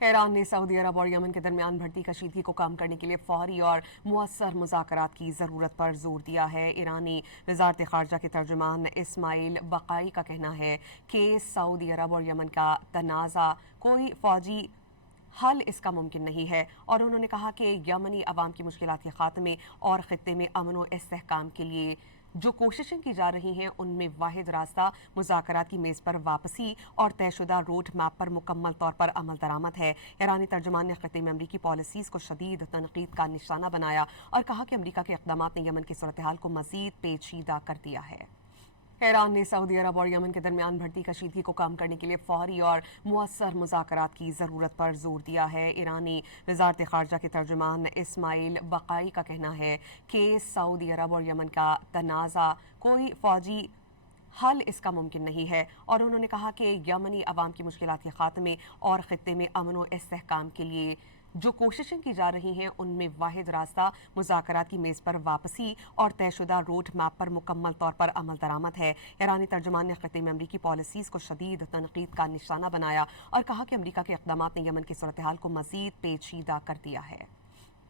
ایران نے سعودی عرب اور یمن کے درمیان بڑھتی کشیدگی کو کم کرنے کے لیے فوری اور مؤثر مذاکرات کی ضرورت پر زور دیا ہے۔ ایرانی وزارت خارجہ کے ترجمان اسماعیل بقائی کا کہنا ہے کہ سعودی عرب اور یمن کا تنازع کوئی فوجی حل اس کا ممکن نہیں ہے، اور انہوں نے کہا کہ یمنی عوام کی مشکلات کے خاتمے اور خطے میں امن و استحکام کے لیے جو کوششیں کی جا رہی ہیں ان میں واحد راستہ مذاکرات کی میز پر واپسی اور طے شدہ روڈ میپ پر مکمل طور پر عمل درآمد ہے۔ ایرانی ترجمان نے خطے میں امریکی پالیسیز کو شدید تنقید کا نشانہ بنایا اور کہا کہ امریکہ کے اقدامات نے یمن کی صورتحال کو مزید پیچیدہ کر دیا ہے۔ ایران نے سعودی عرب اور یمن کے درمیان بڑھتی کشیدگی کو کم کرنے کے لیے فوری اور مؤثر مذاکرات کی ضرورت پر زور دیا ہے۔ ایرانی وزارت خارجہ کے ترجمان اسماعیل بقائی کا کہنا ہے کہ سعودی عرب اور یمن کا تنازع کوئی فوجی حل اس کا ممکن نہیں ہے، اور انہوں نے کہا کہ یمنی عوام کی مشکلات کے خاتمے اور خطے میں امن و استحکام کے لیے جو کوششیں کی جا رہی ہیں ان میں واحد راستہ مذاکرات کی میز پر واپسی اور طے شدہ روڈ میپ پر مکمل طور پر عمل درآمد ہے۔ ایرانی ترجمان نے خطے میں امریکی پالیسیز کو شدید تنقید کا نشانہ بنایا اور کہا کہ امریکہ کے اقدامات نے یمن کی صورتحال کو مزید پیچیدہ کر دیا ہے۔